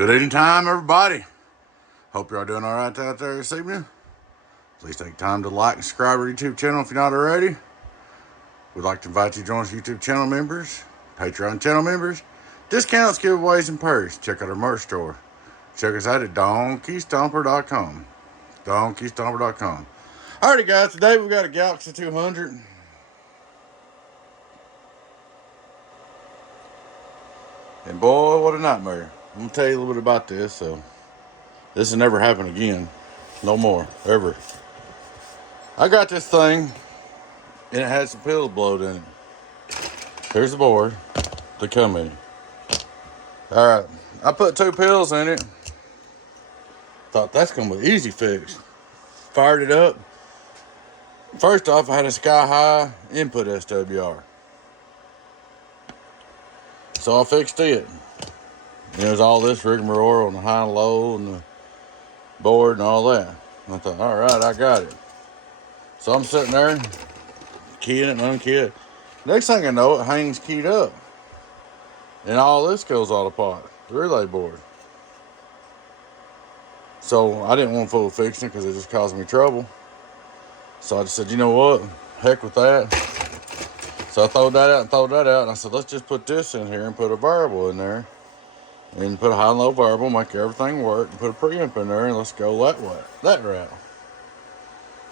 Good evening time, everybody. Hope you're all doing all right out there this evening. Please take time to like and subscribe to our YouTube channel if you're not already. We'd like to invite you to join us YouTube channel members, Patreon channel members, discounts, giveaways, and perks. Check out our merch store. Check us out at DonkeyStomper.com. DonkeyStomper.com. Alrighty, guys. Today we've got a Galaxy 200. And boy, what a nightmare. I'm going to tell you a little bit about this. So this will never happen again. No more. Ever. I got this thing, and it had some pills blowed in it. Here's the board. They come in it. Alright. I put 2 pills in it. Thought that's going to be an easy fix. Fired it up. First off, I had a sky high input SWR. So I fixed it. And there's all this rigmarole on the high and low and the board and all that. And I thought, alright, I got it. So I'm sitting there, keying it and unkeying it. Next thing I know, it hangs keyed up. And all this goes all apart. The relay board. So I didn't want to fool with fixing it because it just caused me trouble. So I just said, you know what? Heck with that. So I throwed that out and throwed that out. And I said, let's just put this in here and put a variable in there. And put a high and low variable, make everything work. And put a preamp in there and let's go that way. That route.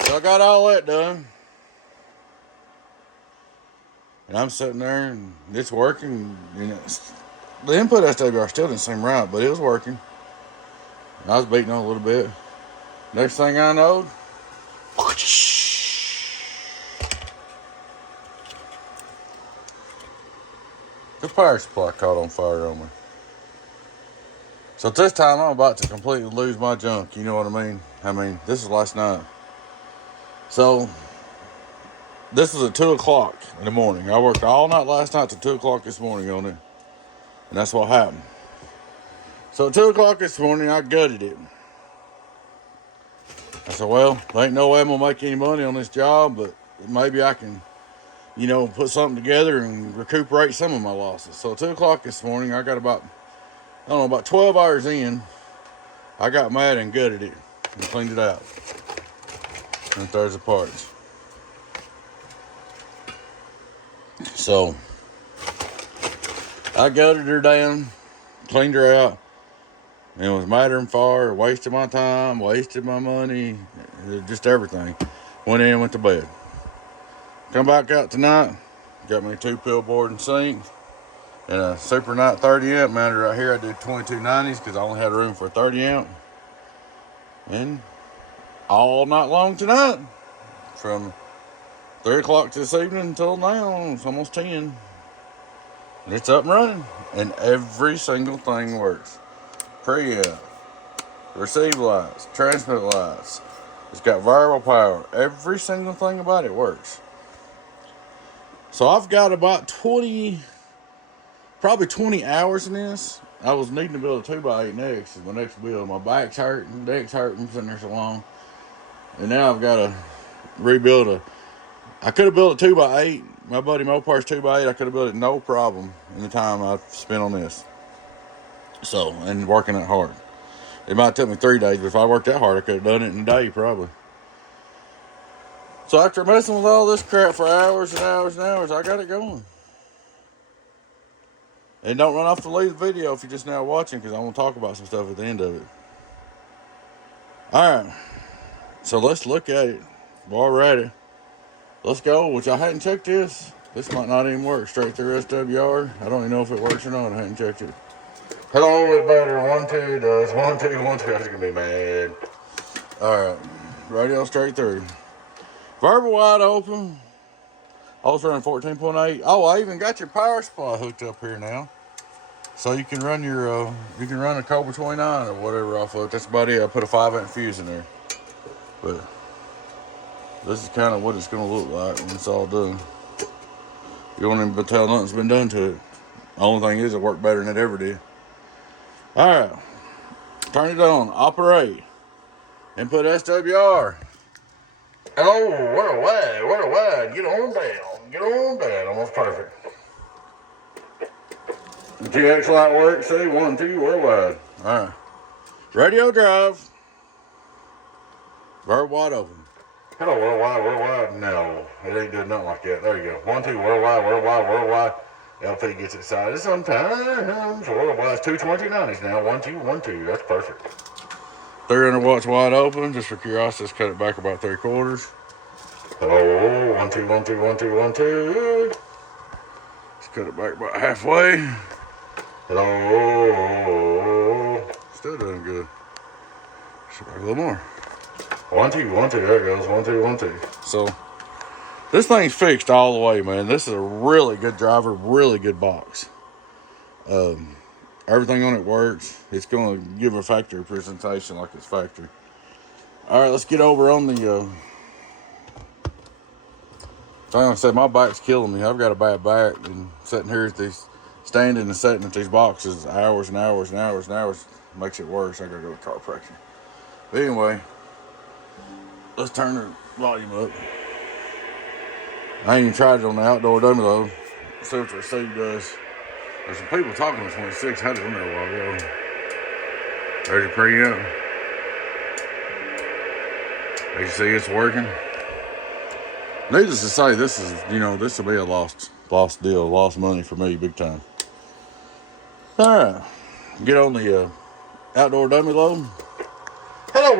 So I got all that done. And I'm sitting there and it's working. You know, the input SWR still didn't seem right, but it was working. And I was beating on a little bit. Next thing I know, the power supply caught on fire on me. So this time I'm about to completely lose my junk. You know what I mean? This is last night. So this was at 2 o'clock in the morning. I worked all night last night till 2 o'clock this morning on it. And that's what happened. So at 2 o'clock this morning, I gutted it. I said, well, there ain't no way I'm going to make any money on this job, but maybe I can, you know, put something together and recuperate some of my losses. So at 2 o'clock this morning, I got about 12 hours in, I got mad and gutted it and cleaned it out. And there's the parts. So I gutted her down, cleaned her out, and it was mattering far, wasted my time, wasted my money, just everything. Went in, went to bed. Come back out tonight, got me a 2-pill board and sink, and a Super Night 30 amp mounted right here. I did 2290s because I only had room for a 30 amp. And all night long tonight, from 3 o'clock this evening until now, it's almost 10. And it's up and running. And every single thing works. Preamp, receive lights, transmit lights. It's got variable power. Every single thing about it works. So I've got about probably 20 hours in this. I was needing to build a 2x8 next. Is my next build. My back's hurting, neck's hurting, sitting there so long. And now I've got to rebuild I could have built a 2x8. My buddy Mopar's 2x8. I could have built it no problem in the time I've spent on this. So, and working that hard. It might have took me 3 days, but if I worked that hard, I could have done it in a day, probably. So after messing with all this crap for hours and hours and hours, I got it going. And don't run off to leave the video if you're just now watching, because I want to talk about some stuff at the end of it. Alright. So let's look at it. While we're at it, let's go. Which I hadn't checked this. This might not even work straight through SWR. I don't even know if it works or not. I hadn't checked it. Hello, it better. 1, 2 does. 1, 2, 1, 2. I was going to be mad. Alright. Radio straight through. Verbal wide open. Also running 14.8. Oh, I even got your power supply hooked up here now. So you can run your, you can run a Cobra 29 or whatever off of it. That's about it. I put a 5-amp fuse in there. But this is kind of what it's going to look like when it's all done. You won't even tell nothing's been done to it. The only thing is it worked better than it ever did. Alright. Turn it on. Operate. Input SWR. Oh, we're wide. Get on down. Almost perfect. The TX light works. See, 1, 2, we're wide. Alright. Radio drive. Very wide open. Hello, worldwide. No, it ain't doing nothing like that. There you go. 1, 2, worldwide. LP gets excited sometimes. Worldwide's 220/90s now. 1, 2, 1, 2. That's perfect. 300 watts wide open. Just for curiosity, let's cut it back about 3/4. Hello, 1, 2, 1, 2, 1, 2, 1, 2. Let's cut it back about halfway. Hello. Still doing good. Should back a little more. 1, 2, 1, 2. There it goes. 1, 2, 1, 2. So this thing's fixed all the way, man. This is a really good driver, really good box. Everything on it works. It's going to give a factory presentation like it's factory. All right, let's get over on the. Like I said, my back's killing me. I've got a bad back, and sitting here at these, standing and sitting at these boxes hours and hours makes it worse. I gotta go to chiropractor. But anyway, let's turn the volume up. I ain't even tried it on the outdoor dummy load. See what the receive does. There's some people talking to 2600 in there a while ago. There's your preamp. As you see, it's working. Needless to say, this will be a lost deal, lost money for me, big time. All right, get on the outdoor dummy load. Hello,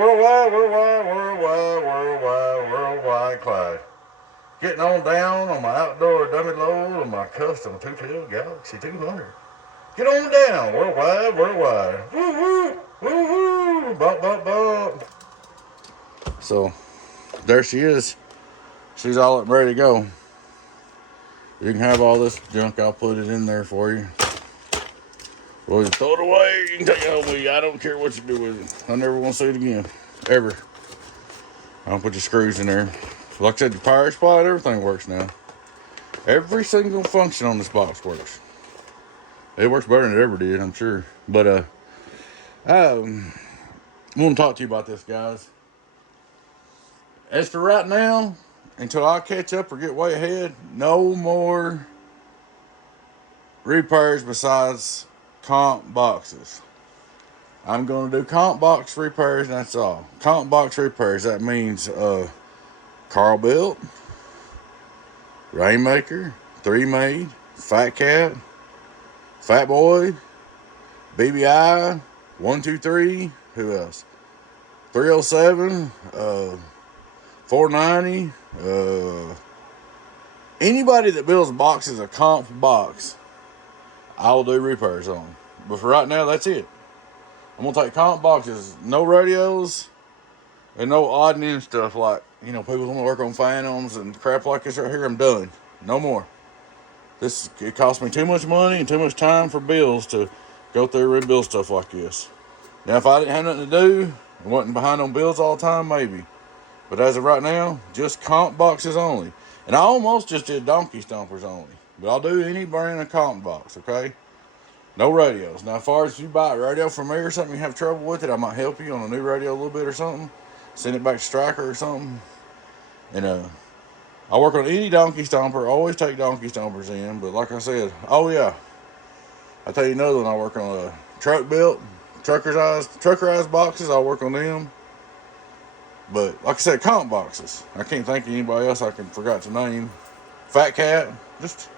worldwide, Clyde. Getting on down on my outdoor dummy load on my custom 2-tail Galaxy 200. Get on down, worldwide. Woo, bump. So, there she is. She's all up ready to go. You can have all this junk. I'll put it in there for you. Well, you throw it away. You can take it home with you. I don't care what you do with it. I never want to see it again. Ever. I'll put your screws in there. Like I said, the power supply, everything works now. Every single function on this box works. It works better than it ever did, I'm sure. But I want to talk to you about this, guys. As for right now, until I catch up or get way ahead, no more repairs besides comp boxes. I'm going to do comp box repairs, and that's all. Comp box repairs, that means Carl Built, Rainmaker, 3-Made, Fat Cat, Fat Boy, BBI, 123, who else? 307, 490, anybody that builds boxes, a comp box, I will do repairs on. But for right now, that's it. I'm going to take comp boxes, no radios, and no odd and end stuff like, people want to work on Phantoms and crap like this right here. I'm done. No more. It costs me too much money and too much time for bills to go through and rebuild stuff like this. Now, if I didn't have nothing to do and wasn't behind on bills all the time, maybe. But as of right now, just comp boxes only. And I almost just did donkey stompers only. But I'll do any brand of comp box, okay? No radios. Now, as far as if you buy a radio from me or something, you have trouble with it, I might help you on a new radio a little bit or something. Send it back to Striker or something. And I work on any donkey stomper. Always take donkey stompers in. But like I said, oh yeah. I'll tell you another one. I work on a truck built, truckerized boxes. I'll work on them. But like I said, comp boxes. I can't think of anybody else I can forgot to name. Fat Cat. Just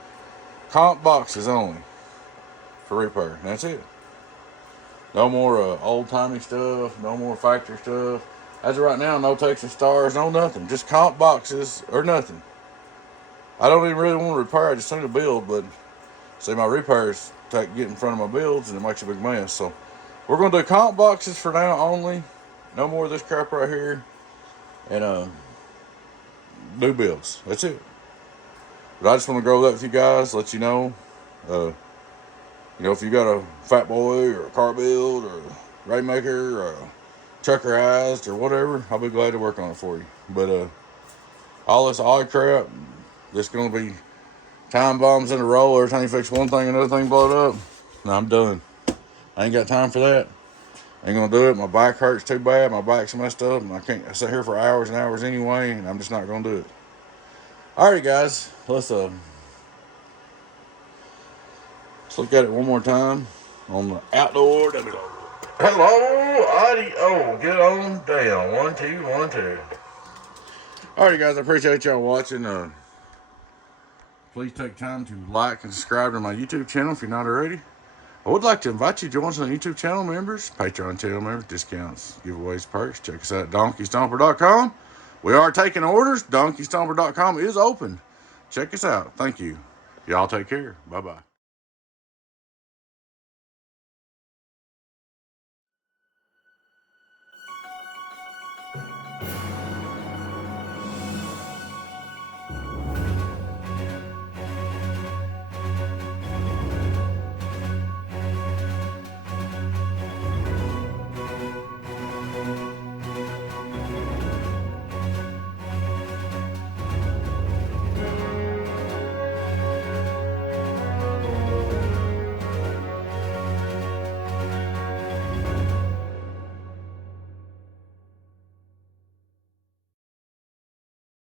comp boxes only for repair. And that's it. No more old-timey stuff. No more factory stuff. As of right now, no Texas Stars, no nothing. Just comp boxes or nothing. I don't even really want to repair. I just need to build. But see, my repairs get in front of my builds and it makes a big mess. So we're going to do comp boxes for now only. No more of this crap right here. And do builds. That's it. But I just want to go that with you guys, let you know. If you got a Fat Boy or a car build or a Rainmaker or a truckerized or whatever, I'll be glad to work on it for you. But all this odd crap, that's going to be time bombs in a row. Every time you fix one thing, another thing blowed up. No, I'm done. I ain't got time for that. Ain't gonna do it. My back hurts too bad. My back's messed up, and I sit here for hours and hours anyway, and I'm just not gonna do it. Alrighty, guys, let's look at it one more time on the outdoor dummy load. Hello, audio. Get on down. 1, 2, 1, 2. Alrighty, guys. I appreciate y'all watching. Please take time to like and subscribe to my YouTube channel if you're not already. I would like to invite you to join us on the YouTube channel members, Patreon channel members, discounts, giveaways, perks. Check us out at donkeystomper.com. We are taking orders. donkeystomper.com is open. Check us out. Thank you. Y'all take care. Bye-bye.